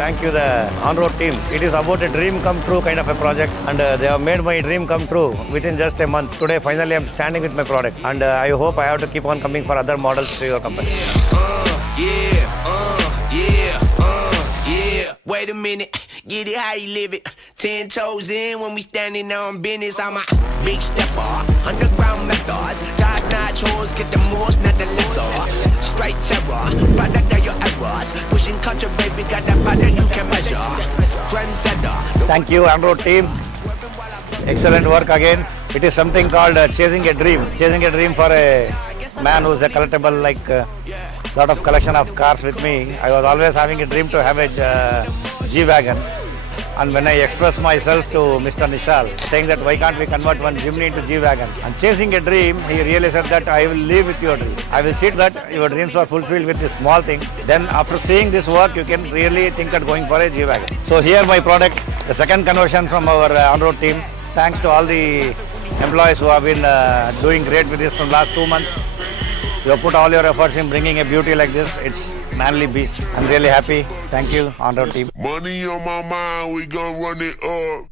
thank you, the Onroad team. It is about a dream come true kind of a project, and they have made my dream come true within just a month. Today, finally, I'm standing with my product, and I hope I have to keep on coming for other models to your company. Wait a minute, get it how you live it. 10 toes in when we standing on business. I'm a big stepper, underground methods. Top-notch hoes, get the most, not the lesser. Straight terror, product of your errors. Pushing culture, baby, got that product you can measure. Trendsetter. Thank you, Onroad team. Excellent work again. It is something called chasing a dream. Chasing a dream for a man who's a collectible, like lot of collection of cars with me. I was always having a dream to have a G-Wagon. And when I expressed myself to Mr. Nishal, saying that why can't we convert one Jimny into G-Wagon, and chasing a dream, he really said that I will live with your dream. I will see that your dreams are fulfilled with this small thing. Then after seeing this work, you can really think that going for a G-Wagon. So here my product, the second conversion from our on-road team. Thanks to all the employees who have been doing great with this from last 2 months. You have put all your efforts in bringing a beauty like this. It's manly beach. I'm really happy. Thank you, Onroad team. Money on my mind, we gon' run it up.